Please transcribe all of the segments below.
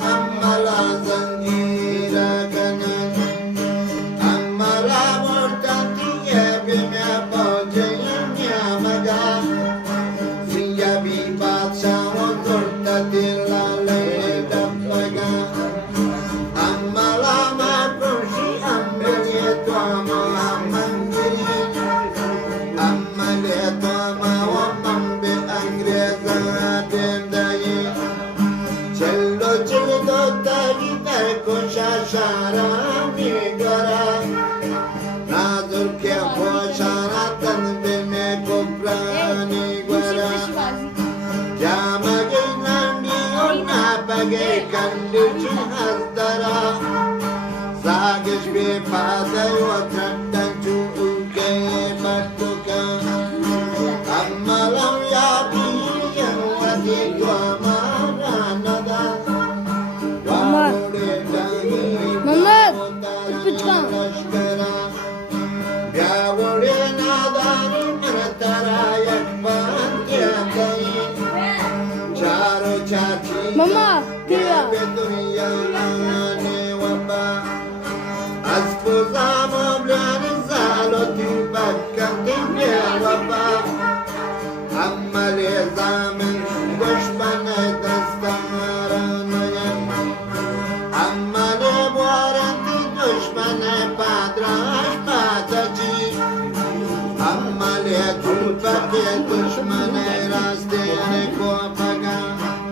Amala zanjira kanan Amala mortanti Bime pogge mia maga Siya bibat sa Torta dilla leda paga Amala makursi Amale tuama Amangiri Amale tuama Wamambe angreza Dendayi Cello cello tagi tarko shashara migara Nazur ke poshara tanbe me koprani gwara Jamage nami ona bage kandu chihastara Zagish be pada yotraktan chu uke batuka Ammalam yabi yawati tuama Mama, tira.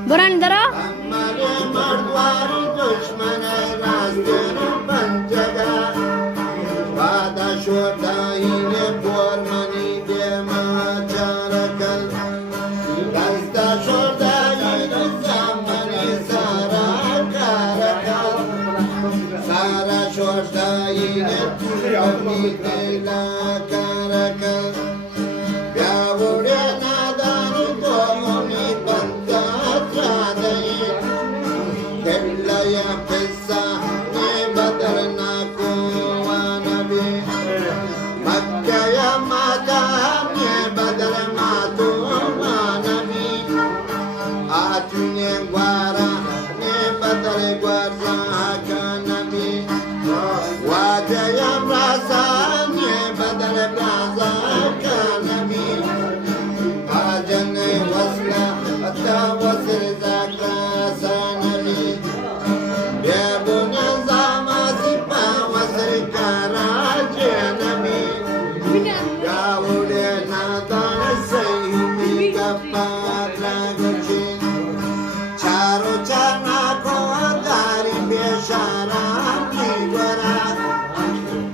Boran dara? Amale mardwari dushman razdin panjaga Vada shodahine pormani dema charakal Gasta shodahine zamani sara karakal Sara shodahine turmi tela karakal Vyavure nadani tomoni panta Kellaya pesa ne badarna ko anabi Makkaya mata ne badarna to anabi Atunye gwara ne badar gwara kanabi Wajaya rasa ne badar raza kanabi Ajane wasla atta wasr zakra sanabi Yabuna zama sipa wasr karaje nabi Yaude nadana sayumi kapatra gachin Charo chana ko dari beshara migwara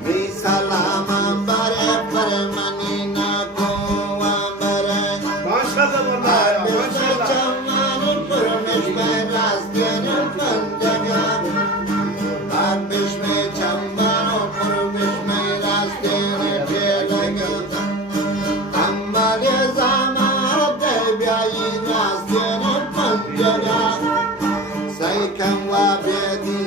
Bisalama bare parmani na ko ambare Chamani purmesh mein rastin panjaga Abish mein chambano purmesh mein rastin chedaga Amale zama debyayi rastin panjaga Saikam wa bedi